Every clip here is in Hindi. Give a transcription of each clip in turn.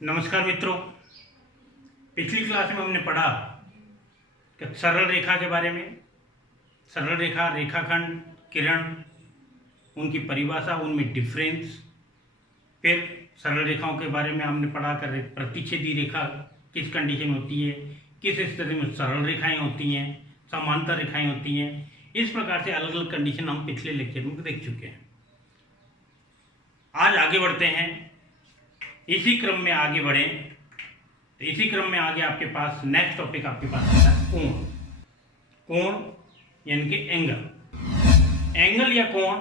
नमस्कार मित्रों। पिछली क्लास में हमने पढ़ा कि सरल रेखा के बारे में। सरल रेखा, रेखाखंड, किरण, उनकी परिभाषा, उनमें डिफरेंस। फिर सरल रेखाओं के बारे में हमने पढ़ा कर प्रतिच्छेदी रेखा किस कंडीशन होती है, किस स्थिति में सरल रेखाएं होती हैं, समांतर रेखाएं होती हैं। इस प्रकार से अलग अलग कंडीशन हम पिछले लेक्चर में देख चुके हैं। आज आगे बढ़ते हैं, इसी क्रम में आगे बढ़े। तो इसी क्रम में आगे आपके पास नेक्स्ट टॉपिक आपके पास आता है कोण। कोण यानी कि एंगल या कोण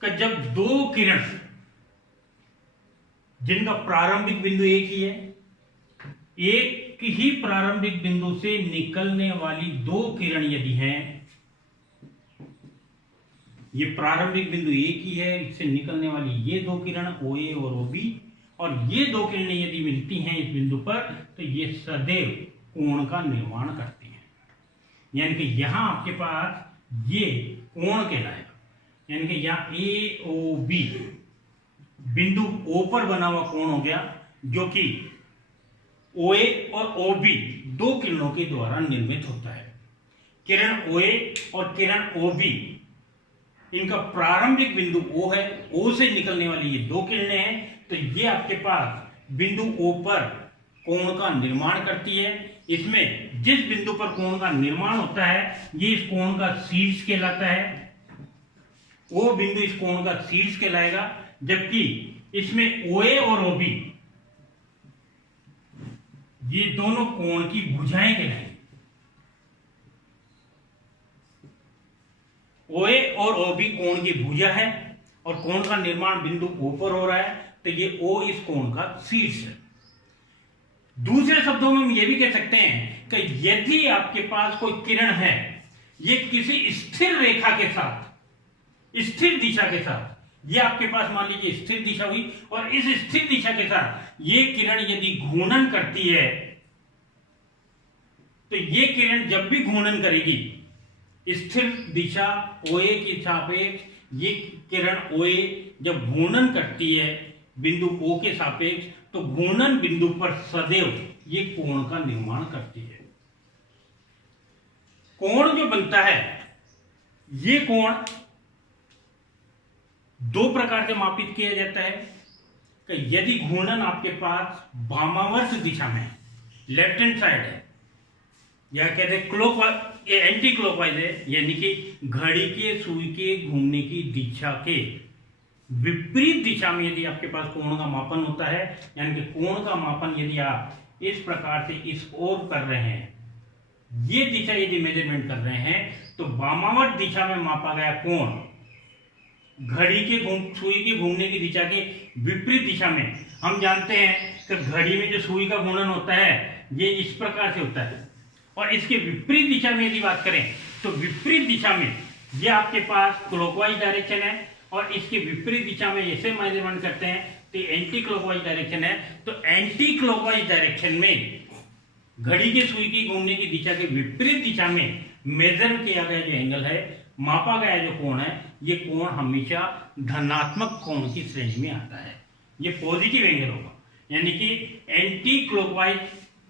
का जब दो किरण जिनका प्रारंभिक बिंदु एक ही है, एक ही प्रारंभिक बिंदु से निकलने वाली दो किरण यदि हैं, ये प्रारंभिक बिंदु एक ही है, इससे निकलने वाली ये दो किरण OA और OB, और ये दो किरणें यदि मिलती हैं इस बिंदु पर, तो ये सदैव कोण का निर्माण करती हैं। यानी कि यहां आपके पास ये कोण कहलाएगा। यानी कि यहां AOB बिंदु O पर बना हुआ कोण हो गया, जो कि OA और OB दो किरणों के द्वारा निर्मित होता है। किरण OA और किरण OB, इनका प्रारंभिक बिंदु O है, O से निकलने वाली ये दो किरणें हैं, तो ये आपके पास बिंदु O पर कोण का निर्माण करती है। इसमें जिस बिंदु पर कोण का निर्माण होता है, ये इस कोण का शीर्ष कहलाता है। वो बिंदु इस कोण का शीर्ष कहलाएगा, जबकि इसमें OA और OB ये दोनों कोण की भुजाएं कहलाएंगी। OA और OB कोण की भुजा है और कोण का निर्माण बिंदु O पर हो रहा है, तो ये O इस कोण का शीर्ष है। दूसरे शब्दों में हम ये भी कह सकते हैं कि यदि आपके पास कोई किरण है, ये किसी स्थिर रेखा के साथ, स्थिर दिशा के साथ, ये आपके पास मान लीजिए स्थिर दिशा हुई, और इस स्थिर दिशा के साथ ये किरण यदि घूर्णन करती है, तो ये किरण जब भी घूर्णन करेगी स्थिर दिशा OA के सापेक्ष, ये किरण OA जब घूर्णन करती है बिंदु O के सापेक्ष, तो घूर्णन बिंदु पर सदैव ये कोण का निर्माण करती है। कोण जो बनता है, ये कोण दो प्रकार से मापित किया जाता है कि यदि घूर्णन आपके पास वामावर्त दिशा में, लेफ्ट हैंड साइड है, या कहते हैं क्लॉकवाइज, एंटी क्लॉकवाइज है, यानी कि घड़ी के सुई के घूमने की दिशा के विपरीत दिशा में यदि आपके पास कोण का मापन होता है, यानी कि कोण का मापन यदि आप इस प्रकार से इस ओर कर रहे हैं, ये दिशा यदि मेजरमेंट कर रहे हैं, तो वामावर्त दिशा में मापा गया कोण घड़ी के सुई के घूमने की दिशा के विपरीत दिशा में, हम जानते हैं कि घड़ी में जो सुई का घूर्णन होता है ये इस प्रकार से होता है, और इसके विपरीत दिशा में यदि बात करें तो विपरीत दिशा में ये आपके पास क्लॉकवाइज डायरेक्शन है, और इसके विपरीत दिशा में ऐसे मेजरमेंट करते हैं तो एंटी क्लॉकवाइज डायरेक्शन है। तो एंटी क्लॉकवाइज डायरेक्शन में घड़ी के सुई की घूमने की दिशा के विपरीत दिशा में मेजर किया गया जो एंगल है, मापा गया जो कोण है, ये कोण हमेशा धनात्मक कोण की श्रेणी में आता है। ये पॉजिटिव एंगल होगा, यानी कि एंटी क्लॉकवाइज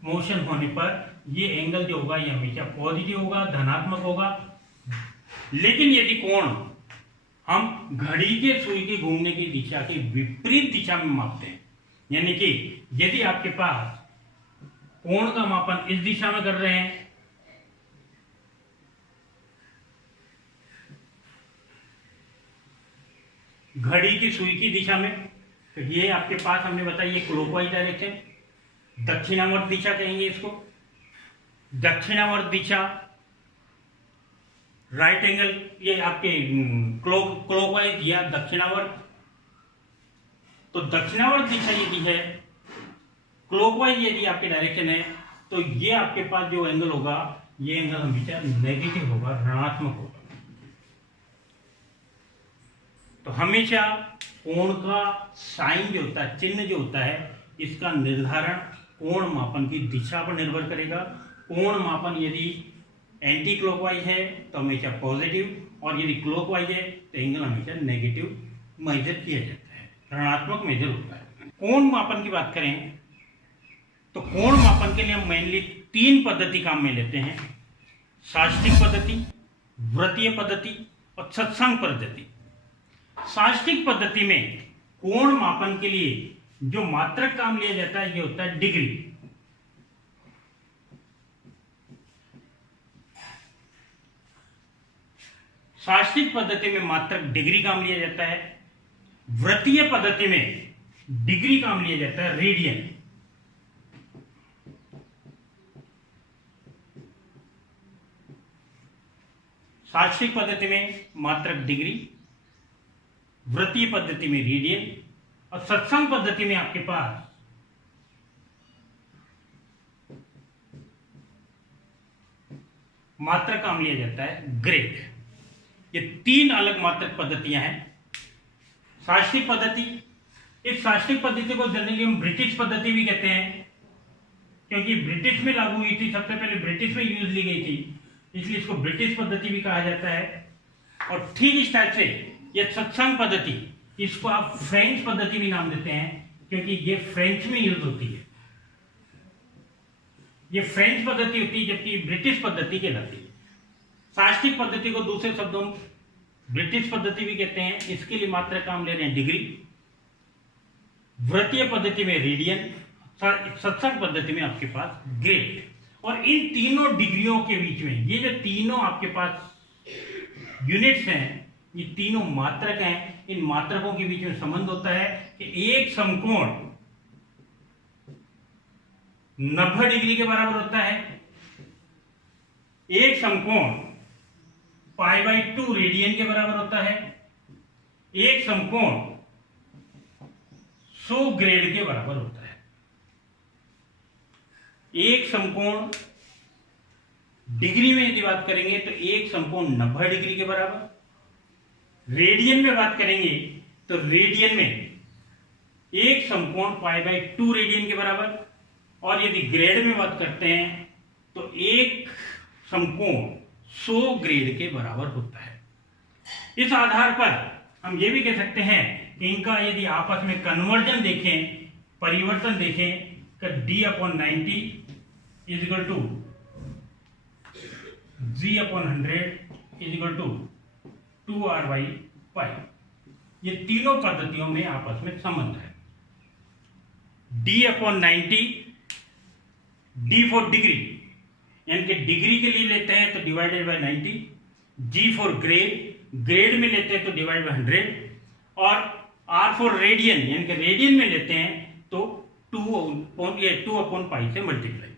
मोशन होने पर ये एंगल जो होगा ये हमेशा पॉजिटिव होगा, धनात्मक होगा। लेकिन यदि कोण हम घड़ी के सुई के घूमने की दिशा के विपरीत दिशा में मापते हैं, यानी कि यदि आपके पास कोण का मापन इस दिशा में कर रहे हैं, घड़ी की सुई की दिशा में, तो ये आपके पास हमने बताया क्लॉकवाइज डायरेक्शन, दक्षिणावर्त दिशा कहेंगे इसको। दक्षिणावर्त दिशा, राइट एंगल, ये आपके क्लॉकवाइज या दक्षिणावर्त। तो दक्षिणावर्त दिशा यदि है, क्लॉकवाइज यदि आपके डायरेक्शन है, तो ये आपके पास जो एंगल होगा ये एंगल हमेशा नेगेटिव होगा, ऋणात्मक होगा। तो हमेशा कोण का साइन जो होता है, चिन्ह जो होता है, इसका निर्धारण कोण मापन की दिशा पर निर्भर करेगा। कोण मापन यदि एंटी क्लॉकवाइज है तो हमेशा पॉजिटिव, और यदि क्लॉकवाइज है तो एंगल हमेशा नेगेटिव मेजर किया जाता है, ऋणात्मक मेजर होता है। कोण मापन की बात करें तो कोण मापन के लिए हम मेनली 3 पद्धति काम में लेते हैं, साष्टिक पद्धति, वृत्तीय पद्धति और सत्संग पद्धति। साष्टिक पद्धति में कोण मापन के लिए जो मात्रक काम लिया जाता है ये होता है डिग्री। साष्टिक पद्धति में मात्रक डिग्री काम लिया जाता है। वृत्तीय पद्धति में डिग्री काम लिया जाता है रेडियन। साष्टिक पद्धति में मात्रक डिग्री, वृत्तीय पद्धति में रेडियन और सत्संग पद्धति में आपके पास मात्रक काम लिया जाता है ग्रेड। ये 3 अलग मात्रक पद्धतियां हैं। साष्टिक पद्धति, इस साष्टिक पद्धति को जनरली हम ब्रिटिश पद्धति भी कहते हैं, क्योंकि ब्रिटिश में लागू हुई थी, सबसे पहले ब्रिटिश में यूज ली गई थी, इसलिए इसको ब्रिटिश पद्धति भी कहा जाता है। और ठीक इस टाइप से ये सत्संग पद्धति, इसको आप फ्रेंच पद्धति भी नाम देते हैं, क्योंकि ये फ्रेंच में यूज होती है। ये फ्रेंच पद्धति होती है, जबकि ब्रिटिश पद्धति कहलाती है। साष्टिक पद्धति को दूसरे शब्दों में ब्रिटिश पद्धति भी कहते हैं। इसके लिए मात्रक काम ले रहे हैं डिग्री, वृत्तीय पद्धति में रेडियन, सत्संग पद्धति में आपके पास ग्रेड। और इन तीनों डिग्रियों के बीच में ये जो तीनों आपके पास यूनिट्स हैं, ये तीनों मात्रक हैं, इन मात्रकों के बीच में संबंध होता है कि एक समकोण 90 डिग्री के बराबर होता है, एक समकोण π/2 रेडियन के बराबर होता है, एक समकोण 100 ग्रेड के बराबर होता है। एक समकोण डिग्री में यदि बात करेंगे तो एक समकोण 90 डिग्री के बराबर, रेडियन में बात करेंगे तो रेडियन में एक समकोण π/2 रेडियन के बराबर, और यदि ग्रेड में बात करते हैं तो एक समकोण 100 ग्रेड के बराबर होता है। इस आधार पर हम ये भी कह सकते हैं कि इनका यदि आपस में कन्वर्जन देखें, परिवर्तन देखें, D/90 is equal to G/100 is equal to 2R/π। ये तीनों पद्धतियों में आपस में संबंध है। D/90, D फॉर डिग्री, यानी कि डिग्री के लिए लेते हैं तो divided by 90, G for grade, grade में लेते हैं तो डिवाइड बाय 100, और R फॉर रेडियन, यानी कि रेडियन में लेते हैं तो 2/π से मल्टीप्लाई।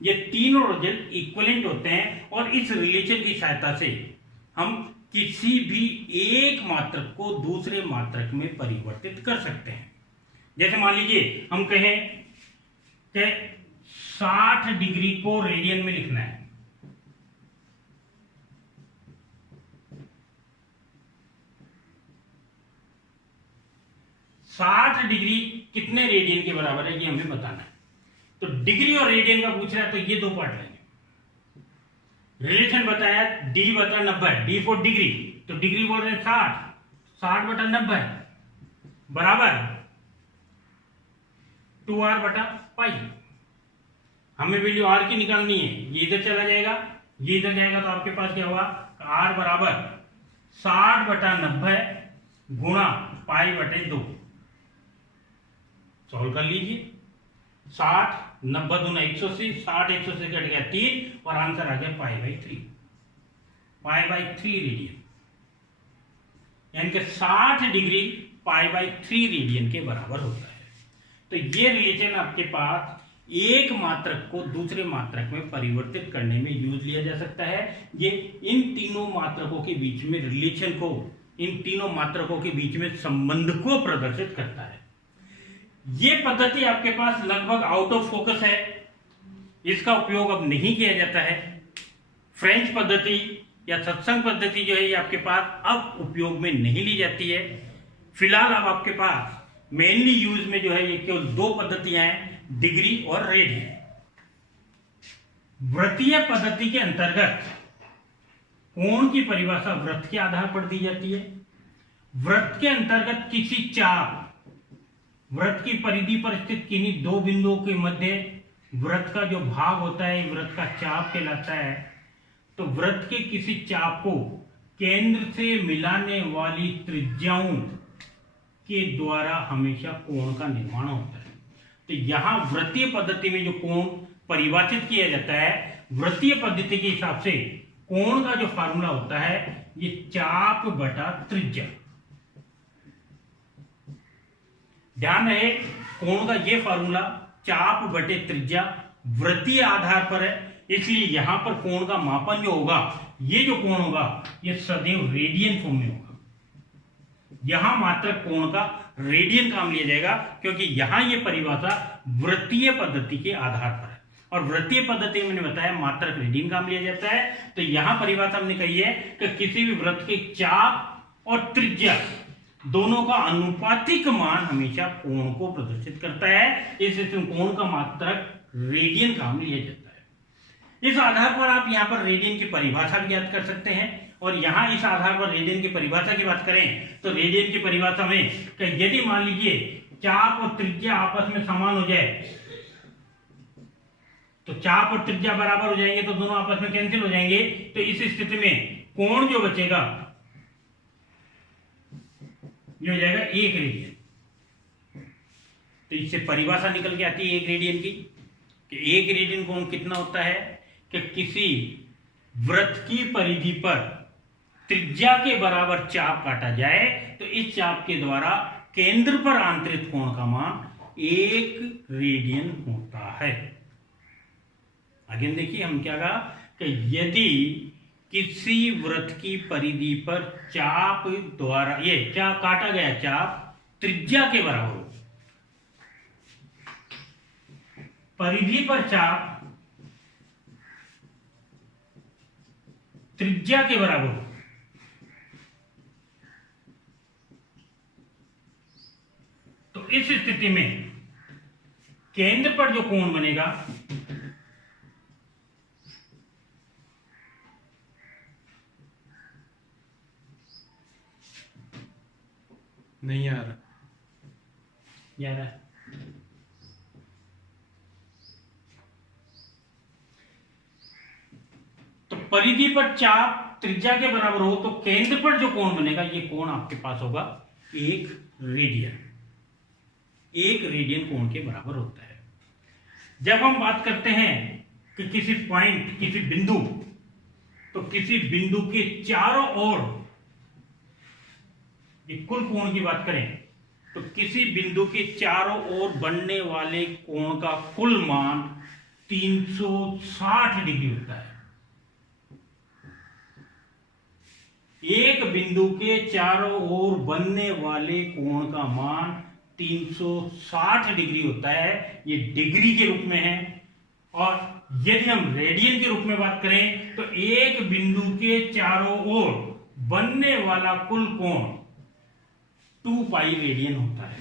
ये तीनों रिजल्ट इक्विवेलेंट होते हैं, और इस रिलेशन की सहायता से हम किसी भी एक मात्रक को दूसरे मात्रक में परिवर्तित कर सकते हैं। जैसे मान लीजिए हम कहें कि 60 डिग्री को रेडियन में लिखना है, साठ डिग्री कितने रेडियन के बराबर है ये हमें बताना है। तो डिग्री और रेडियन का पूछ रहा है तो ये 2 पार्ट लेंगे। रिलेशन बताया D/90, D फॉर डिग्री, तो डिग्री बोल रहे हैं 60/90 बराबर 2R/π। हमें वैल्यू R की निकालनी है, ये इधर चला जाएगा, ये इधर जाएगा, तो आपके पास क्या होगा, R बराबर 60/90 गुणा π/2। सॉल्व कर लीजिए। 60 90 दूना 180, 60 180 कट गया 3, और आंसर आ गया π/3 रेडियन, यानी कि 60 डिग्री π/3 रेडियन के बराबर होता है। तो ये रिलेशन आपके पास एक मात्रक को दूसरे मात्रक में परिवर्तित करने में यूज लिया जा सकता है। ये इन तीनों मात्रकों के बीच में रिलेशन को, इन तीनों मात्रकों के बीच में संबंध को प्रदर्शित करता है। ये पद्धति आपके पास लगभग आउट ऑफ फोकस है, इसका उपयोग अब नहीं किया जाता है। फ्रेंच पद्धति या सत्संग पद्धति जो है ये आपके पास अब उपयोग में नहीं ली जाती है। फिलहाल अब आपके पास मेनली यूज में जो है ये केवल 2 पद्धतियां हैं, डिग्री और रेडियन। वृत्तीय पद्धति के अंतर्गत कोण की परिभाषा वृत्त के आधार पर दी जाती है। वृत्त के अंतर्गत किसी चाप, वृत्त की परिधि पर स्थित किन्हीं 2 बिंदुओं के मध्य वृत्त का जो भाग होता है वृत्त का चाप कहलाता है। तो वृत्त के किसी चाप को केंद्र से मिलाने वाली त्रिज्याओं के द्वारा हमेशा कोण का निर्माण होता है। तो यहां वृत्तीय पद्धति में जो कोण परिभाषित किया जाता है, वृत्तीय पद्धति के हिसाब से कोण का जो फार्मूला होता है ये चाप बटा त्रिज्या। ध्यान रहे, कोण का ये फार्मूला चाप बटे त्रिज्या वृत्तीय आधार पर है, इसलिए यहां पर कोण का मापन जो होगा, ये जो कोण होगा ये सदैव रेडियन फॉर्म में होगा। यहां मात्र कोण का रेडियन काम लिया जाएगा, क्योंकि यहां ये परिभाषा वृत्तीय पद्धति के आधार पर है, और वृत्तीय पद्धति में मैंने बताया मात्रक रेडियन काम लिया जाता है। तो यहां परिभाषा हमने कही है कि किसी भी वृत्त के चाप और त्रिज्या दोनों का अनुपातिक मान हमेशा कोण को प्रदर्शित करता है, इसलिए कोण का मात्रक रेडियन काम लिया जाता है। इस आधार पर आप यहां पर रेडियन की परिभाषा भी याद कर सकते हैं, और यहां इस आधार पर रेडियन की परिभाषा की बात करें तो रेडियन की परिभाषा में कि यदि मान लीजिए चाप और त्रिज्या आपस में समान हो जाए, तो चाप और त्रिज्या बराबर हो जाएंगे तो दोनों आपस में कैंसिल हो जाएंगे। तो इस स्थिति में कोण जो बचेगा ये हो जाएगा 1 रेडियन। तो इससे परिभाषा निकल के आती है 1 रेडियन की, कि 1 रेडियन कोण कितना होता है कि किसी वृत्त की परिधि पर त्रिज्या के बराबर चाप काटा जाए तो इस चाप के द्वारा केंद्र पर आंतरिक कोण का मान 1 रेडियन होता है। आगे देखिए हम क्या कहा कि यदि किसी वृत्त की परिधि पर चाप द्वारा ये चाप काटा गया चाप त्रिज्या के बराबर हो, परिधि पर चाप त्रिज्या के बराबर हो, तो इस स्थिति में केंद्र पर जो कोण बनेगा नहीं आ रहा यार, तो परिधि पर चाप त्रिज्या के बराबर हो तो केंद्र पर जो कोण बनेगा ये कोण आपके पास होगा 1 रेडियन। 1 रेडियन कोण के बराबर होता है। जब हम बात करते हैं कि किसी पॉइंट किसी बिंदु, तो किसी बिंदु के चारों ओर कुल कोण की बात करें तो किसी बिंदु के चारों ओर बनने वाले कोण का कुल मान 360 डिग्री होता है। एक बिंदु के चारों ओर बनने वाले कोण का मान 360 डिग्री होता है, ये डिग्री के रूप में है। और यदि हम रेडियन के रूप में बात करें तो एक बिंदु के चारों ओर बनने वाला कुल कोण 2 पाई रेडियन होता है।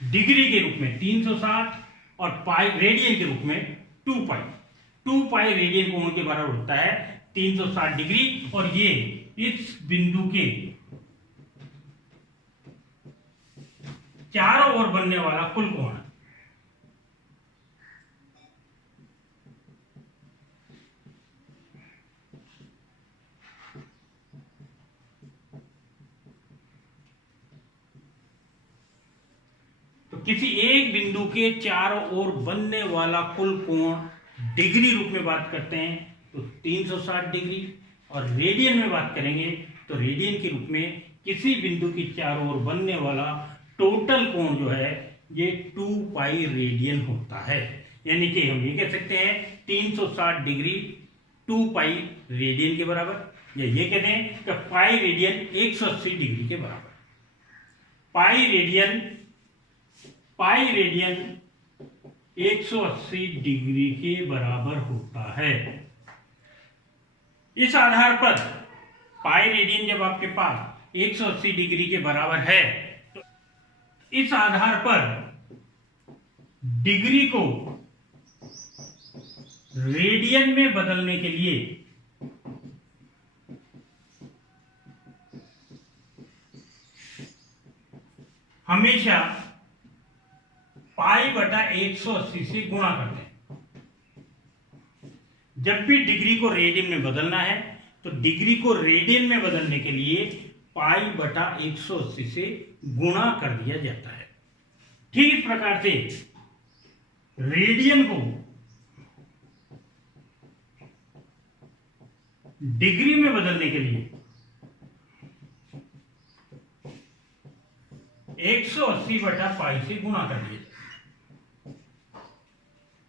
डिग्री के रूप में 360 और पाई रेडियन के रूप में 2 पाई रेडियन कोण के बराबर होता है 360 डिग्री। और ये इस बिंदु के चारों ओर बनने वाला कुल कोण है। तो किसी एक बिंदु के चारों ओर बनने वाला कुल कोण डिग्री रूप में बात करते हैं तो 360 डिग्री, और रेडियन में बात करेंगे तो रेडियन के रूप में किसी बिंदु के चारों ओर बनने वाला टोटल कोण जो है ये 2 पाई रेडियन होता है। यानी कि हम ये कह सकते हैं 360 डिग्री 2 पाई रेडियन के बराबर, या ये कहते हैं कि पाई रेडियन 180 डिग्री के बराबर। पाई रेडियन 180 डिग्री के बराबर होता है। इस आधार पर पाई रेडियन जब आपके पास 180 डिग्री के बराबर है तो इस आधार पर डिग्री को रेडियन में बदलने के लिए हमेशा पाई बटा 180 से गुणा करते हैं। जब भी डिग्री को रेडियन में बदलना है तो डिग्री को रेडियन में बदलने के लिए पाई बटा 180 से गुणा कर दिया जाता है। ठीक इस प्रकार से रेडियन को डिग्री में बदलने के लिए 180 बटा पाई से गुणा कर दिया जाए।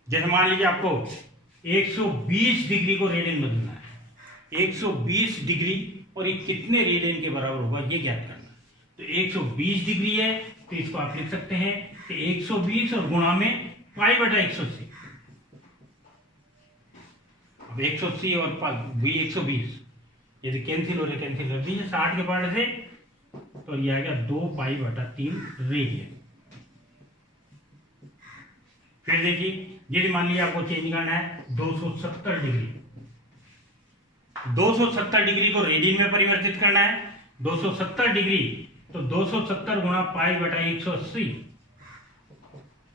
जैसे मान लीजिए आपको 120 डिग्री को रेडियन बदलना है, 120 डिग्री और ये कितने रेडियन के बराबर होगा ये ज्ञात करना है। तो 120 डिग्री है तो इसको आप लिख सकते हैं कि 120 और गुणा में पाई बटा 180। अब 180 और पाई 120 यदि कैंसिल हो रहे कैंसिल कर दीजिए 60 के पार्ट से, तो ये आ गया 2 पाई बटा 3 रेडियन। फिर देखिए यदि मान लीजिए आपको चेंज करना है 270 डिग्री, 270 डिग्री को रेडियन में परिवर्तित करना है। 270 डिग्री तो 270 गुणा पाई बटा 180,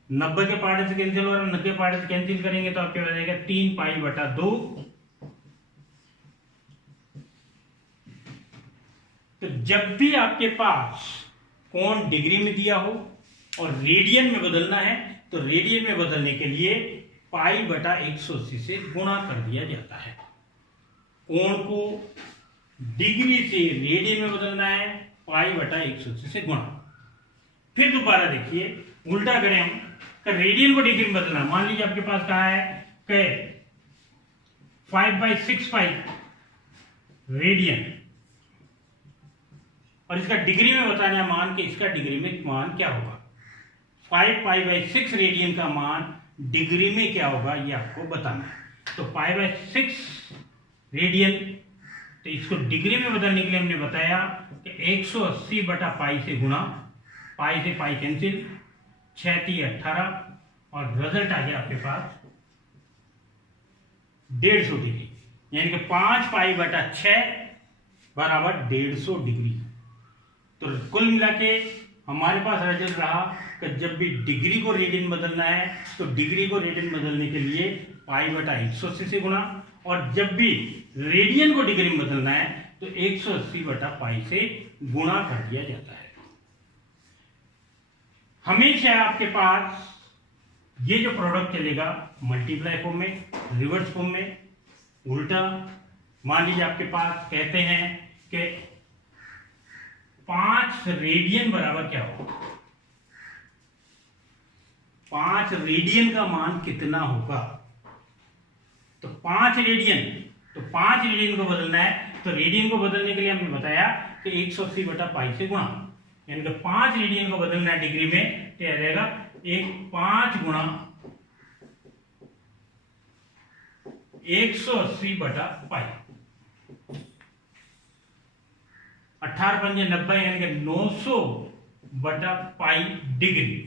90 के पार्ट से कैंसिल हो रहा है, 90 के पार्ट से कैंसिल करेंगे तो आपके पास आएगा 3 पाई बटा 2। तो जब भी आपके पास कोण डिग्री में दिया हो और रेडियन में बदलना है तो रेडियन में बदलने के लिए पाई बटा 180 से गुणा कर दिया जाता है। कोण को डिग्री से रेडियन में बदलना है, पाई बटा 180 से गुणा। फिर दोबारा देखिए उल्टा करें हम, रेडियन को डिग्री में बदलना। मान लीजिए आपके पास कहा है कि 5/6 पाई रेडियन और इसका डिग्री में बताना मान कि इसका डिग्री में मान क्या होगा। 5 पाई/6 रेडियन का मान डिग्री में क्या होगा ये आपको बताना है। तो पाई/6 रेडियन, तो इसको डिग्री में बदलने के लिए हमने बताया कि 180 बटा पाई से गुणा, पाई से पाई कैंसिल, 6 × 18 और रिजल्ट आ गया आपके पास 150 डिग्री, यानी कि 5 पाई बटा 6 बराबर 150 डिग्री। तो कुल मिला के हमारे पास रिजल्ट रहा कि जब भी डिग्री को रेडियन बदलना है तो डिग्री को रेडियन बदलने के लिए पाई बटा 180 से गुणा, और जब भी रेडियन को डिग्री में बदलना है तो 180 बटा पाई से गुणा कर दिया जाता है। हमेशा आपके पास ये जो प्रोडक्ट चलेगा मल्टीप्लाई फॉर्म में, रिवर्स फॉर्म में, उल्टा। मान लीजिए आपके पास कहते हैं कि 5 रेडियन बराबर क्या होगा, 5 रेडियन का मान कितना होगा। तो 5 रेडियन, तो 5 रेडियन को बदलना है तो रेडियन को बदलने के लिए हमने बताया कि 180 बटा पाई से गुणा, यानी कि 5 रेडियन को बदलना है डिग्री में तो आ जाएगा 5 गुणा 180 बटा पाई, 18 × 5 = 90, यानी कि 900 बटा पाई डिग्री।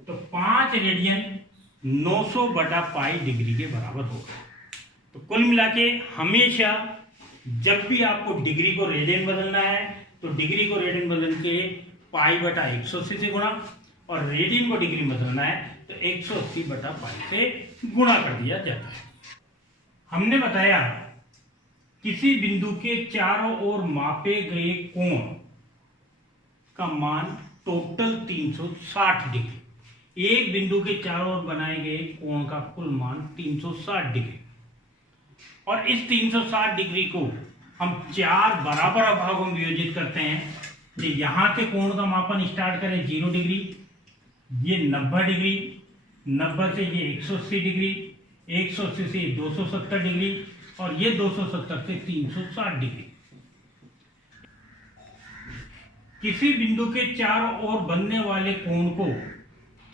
तो 5 रेडियन 900 बटा पाई डिग्री के बराबर होगा। तो कुल मिला के हमेशा जब भी आपको डिग्री को रेडियन बदलना है तो डिग्री को रेडियन बदल के पाई बटा 180 से गुणा, और रेडियन को डिग्री में बदलना है तो 180 बटा पाई से गुणा कर दिया जाता है। हमने बताया किसी बिंदु के चारों ओर मापे गए कोण का मान टोटल 360 डिग्री, एक बिंदु के चारों ओर बनाए गए कोण का कुल मान 360 डिग्री, और इस 360 डिग्री को हम 4 बराबर भागों में विभाजित करते हैं। तो यहां से कोण का मापन स्टार्ट करें 0 डिग्री, ये 90 डिग्री, 90 से ये 180 डिग्री, 180 से 270 डिग्री, और ये 270 से 360 डिग्री। किसी बिंदु के चारों ओर बनने वाले कोण को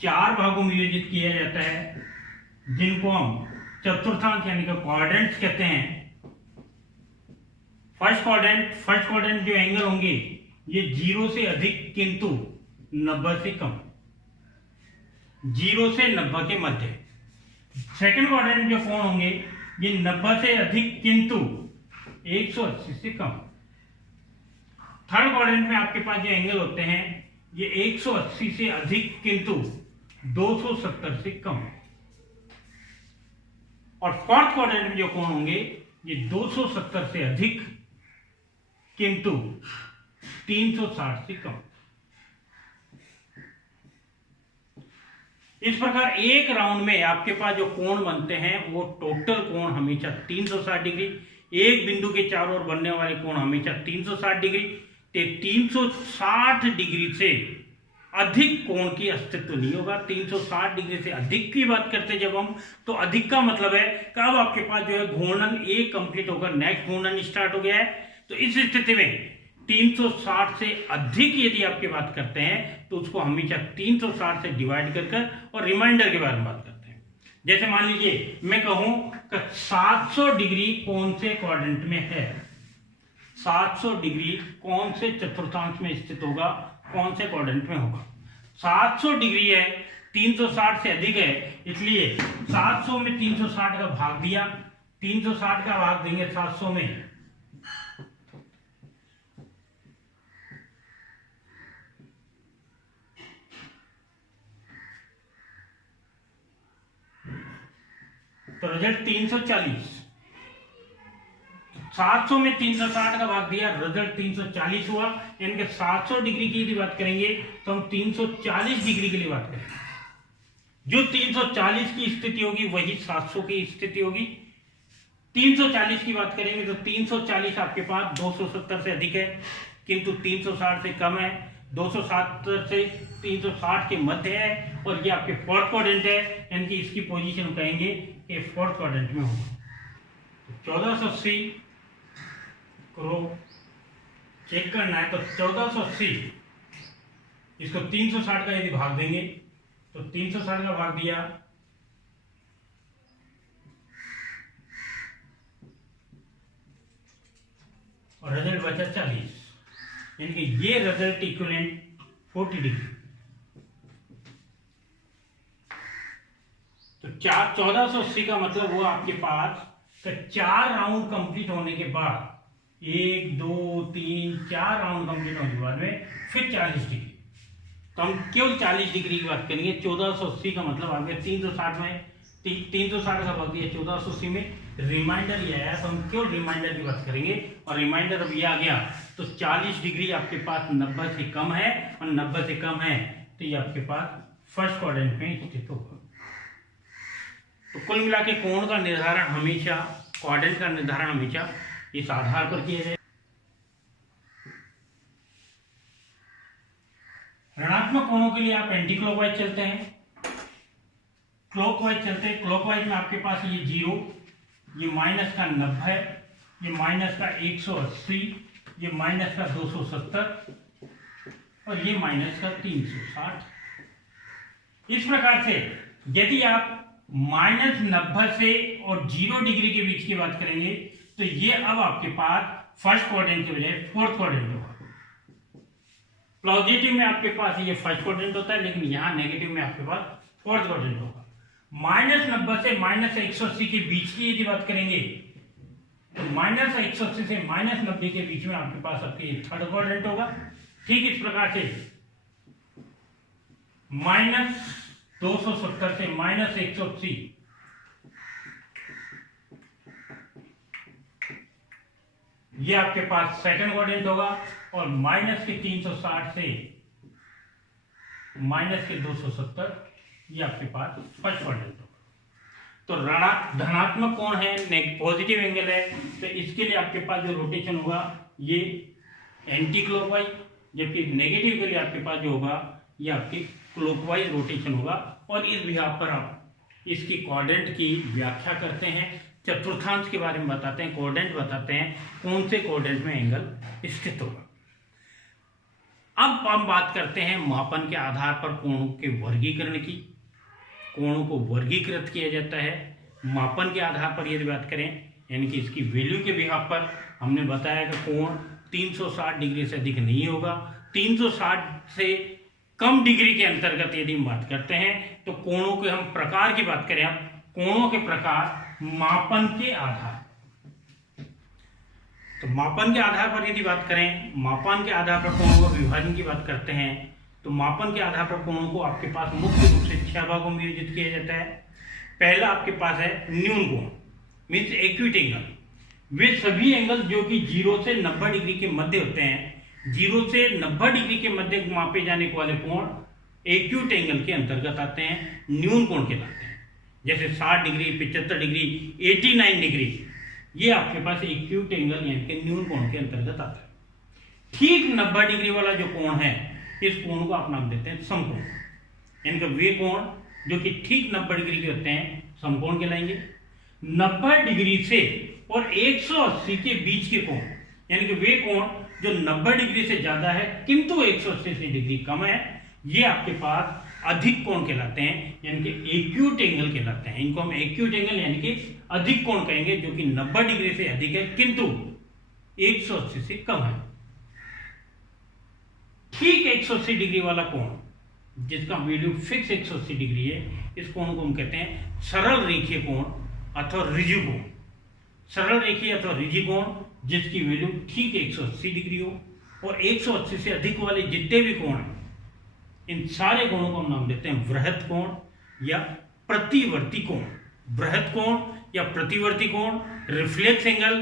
4 भागों में विभाजित किया जाता है, जिनको हम चतुर्थांश यानी कि क्वाड्रेंट्स कहते हैं। फर्स्ट क्वाड्रेंट जो एंगल होंगे ये 0 से अधिक किंतु 90 से कम, 0 से 90 के मध्य। सेकंड क्वाड्रेंट जो कोण होंगे ये 90 से अधिक किंतु 180 से कम। थर्ड क्वाड्रेंट में आपके पास जो एंगल होते हैं ये 180 से अधिक किंतु 270 से कम। और फोर्थ क्वाड्रेंट में जो कोण होंगे ये 270 से अधिक किंतु 360 से कम। इस प्रकार एक राउंड में आपके पास जो कोण बनते हैं वो टोटल कोण हमेशा 360 डिग्री, एक बिंदु के चारों ओर बनने वाले कोण हमेशा 360 डिग्री, 360 डिग्री से अधिक कोण की अस्तित्व नहीं होगा। 360 डिग्री से अधिक की बात करते हैं जब हम, तो अधिक का मतलब है कि अब आपके पास जो है घूर्णन एक कंप्लीट होकर नेक्स्ट घूर्णन स्टार्ट हो गया है। तो इस स्थिति में 360 से अधिक यदि आपकी बात करते हैं तो उसको हमेशा 360 से डिवाइड कर और रिमाइंडर के बारे में बात करते हैं। जैसे मान लीजिए मैं कहूं कि 700 डिग्री कौन से क्वाड्रेंट में है, 700 डिग्री कौन से चतुर्थांश में स्थित होगा, कौन से क्वाड्रेंट में होगा। 700 डिग्री है, 360 से अधिक है, इसलिए 700 में 360 का भाग दिया, 360 का भाग देंगे 700 में, तो रिजल्ट 340। 700 में 360 का भाग दिया, रिजल्ट 340 हुआ। यानी कि 700 डिग्री की यदि बात करेंगे तो हम 340 डिग्री के लिए बात करेंगे। जो 340 की स्थिति होगी वही 700 की स्थिति होगी। 340 की बात करेंगे तो 340 आपके पास 270 से अधिक है किंतु 360 से कम है, 270 से 360 के मध्य है और ये आपके फोर्थ क्वाड्रेंट है, यानी कि इसकी पोजीशन कहेंगे कि फोर्थ क्वाड्रेंट में होगा। 1480 को चेक करना है तो 1480 इसको 360 का यदि भाग देंगे तो 360 का भाग दिया और रिजल्ट बचा 40, यानी कि ये रिजल्ट इक्विवेलेंट 40 डिग्री। तो 1480 का मतलब हुआ आपके पास 4 राउंड कंप्लीट होने के बाद, 1 2 3 4 राउंड कंप्लीट होने के बाद में फिर 40 डिग्री। तो हम केवल 40 डिग्री की बात करेंगे। 1480 का मतलब आ गया 360 में 360 का भाग दिया 1480 में, रिमाइंडर ये आया तो हम केवल रिमाइंडर की बात करेंगे और रिमाइंडर अब ये आ गया तो 40 डिग्री आपके पास 90 से कम है और 90 से कम है तो ये आपके पास फर्स्ट क्वाड्रेंट में स्थित होगा। तो कुल मिला के कोण का निर्धारण हमेशा, क्वाड्रेंट का निर्धारण हमेशा इस आधार पर किया जाए। ऋणात्मक कोणों के लिए आप एंटी क्लॉकवाइज चलते हैं, क्लॉकवाइज चलते हैं। क्लॉकवाइज में आपके पास ये 0, ये माइनस का 90, ये माइनस का 180, ये माइनस का 270 और ये माइनस का 360। इस प्रकार से यदि आप माइनस 90 से और 0 डिग्री के बीच की बात करेंगे तो ये अब आपके पास फर्स्ट क्वाड्रेंट के बजाय फोर्थ क्वाड्रेंट होगा। पॉजिटिव में आपके पास ये फर्स्ट क्वाड्रेंट होता है, लेकिन यहां नेगेटिव में आपके पास फोर्थ क्वाड्रेंट होगा। माइनस 90 से माइनस 180 के बीच की यदि बात करेंगे तो माइनस 180 से माइनस 90 के बीच में आपके पास आपके थर्ड क्वाड्रेंट होगा। ठीक इस प्रकार से माइनस 270 से माइनस 180 ये आपके पास सेकंड क्वाड्रेंट होगा और माइनस के 360 से माइनस के 270 ये आपके पास फर्स्ट क्वाड्रेंट होगा। तो धनात्मक कोण है, पॉजिटिव एंगल है, तो इसके लिए आपके पास जो रोटेशन होगा ये एंटी क्लॉकवाइज, जबकि नेगेटिव के लिए आपके पास जो होगा ये आपकी क्लॉकवाइज रोटेशन होगा। और इस बिहाफ पर आप इसकी क्वाड्रेंट की व्याख्या करते हैं, चतुर्थांश के बारे में बताते हैं, क्वाड्रेंट बताते हैं, कौन से क्वाड्रेंट में एंगल स्थित होगा। अब हम बात करते हैं मापन के आधार पर कोणों के वर्गीकरण की। कोणों को वर्गीकृत किया जाता है मापन के आधार पर यदि बात करें, यानी कि इसकी वैल्यू के बिहाफ पर हमने बताया कि कोण 360 डिग्री से अधिक नहीं होगा। 360 से कम डिग्री के अंतर्गत यदि हम बात करते हैं तो कोणों के हम प्रकार की बात करें, अब कोणों के प्रकार मापन के आधार, तो मापन के आधार पर यदि बात करें, मापन के आधार पर कोणों का विभाजन की बात करते हैं तो मापन के आधार पर कोणों को आपके पास मुख्य रूप से 6 भागों में विभाजित किया जाता है। पहला आपके पास है न्यून कोण, मीन्स एक्यूट एंगल। वे सभी एंगल जो कि 0 से 90 डिग्री के मध्य होते हैं, 0 से 90 डिग्री के मध्य मापे जाने वाले कोण एक्यूट एंगल के अंतर्गत आते हैं, न्यून कोण कहलाते हैं। जैसे 60 डिग्री, 75 डिग्री, 89 डिग्री, ये आपके पास एक्यूट एंगल यानी कि न्यून कोण के अंतर्गत आता है। ठीक 90 डिग्री वाला जो कोण है, इस कोण को आप नाम देते हैं समकोण, यानी कि वे कोण जो कि ठीक 90 डिग्री के होते हैं समकोण कहलाएंगे। 90 डिग्री से और 180 के बीच के कोण, यानी कि वे कोण जो 90 डिग्री से ज्यादा है किंतु 180 डिग्री कम है, ये आपके पास अधिक कोण कहलाते हैं, यानी कि एक्यूट एंगल कहलाते हैं। इनको हम एक्यूट एंगल यानी कि अधिक कोण कहेंगे, जो कि 90 डिग्री से अधिक है किंतु 180 से कम है। ठीक 180 डिग्री वाला कोण, जिसका वैल्यू फिक्स 180 डिग्री है, इस कोण को हम कहते हैं सरल रेखीय कोण अथवा रिजिड कोण। सरल रेखीय अथवा रिजिड कोण जिसकी वैल्यू ठीक 180 डिग्री हो, और 180 से अधिक वाले जितने भी कोण हैं, इन सारे कोणों को हम नाम देते हैं वृहत कोण या प्रतिवर्ती कोण। वृहत कोण या प्रतिवर्ती कोण, रिफ्लेक्स एंगल,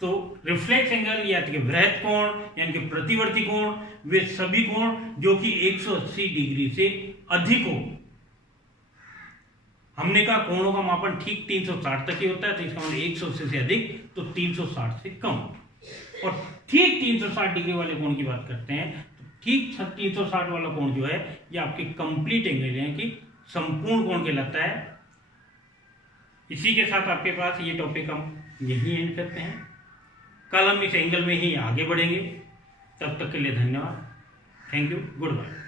तो रिफ्लेक्स एंगल या वृहत कोण यानी कि प्रतिवर्ती कोण, वे सभी कोण जो कि 180 डिग्री से अधिक हो। हमने कहा कोणों का मापन ठीक 360 तक ही होता है, तो इसका मतलब 180 से अधिक तो 360 से कम। और ठीक 360 डिग्री वाले कोण की बात करते हैं, तो ठीक 360 वाला कोण जो है ये आपके कंप्लीट एंगल यानी कि संपूर्ण कोण कहलाता है। इसी के साथ आपके पास ये टॉपिक हम यही एंड करते हैं। कल हम इस एंगल में ही आगे बढ़ेंगे। तब तक के लिए धन्यवाद। Thank you, good bye.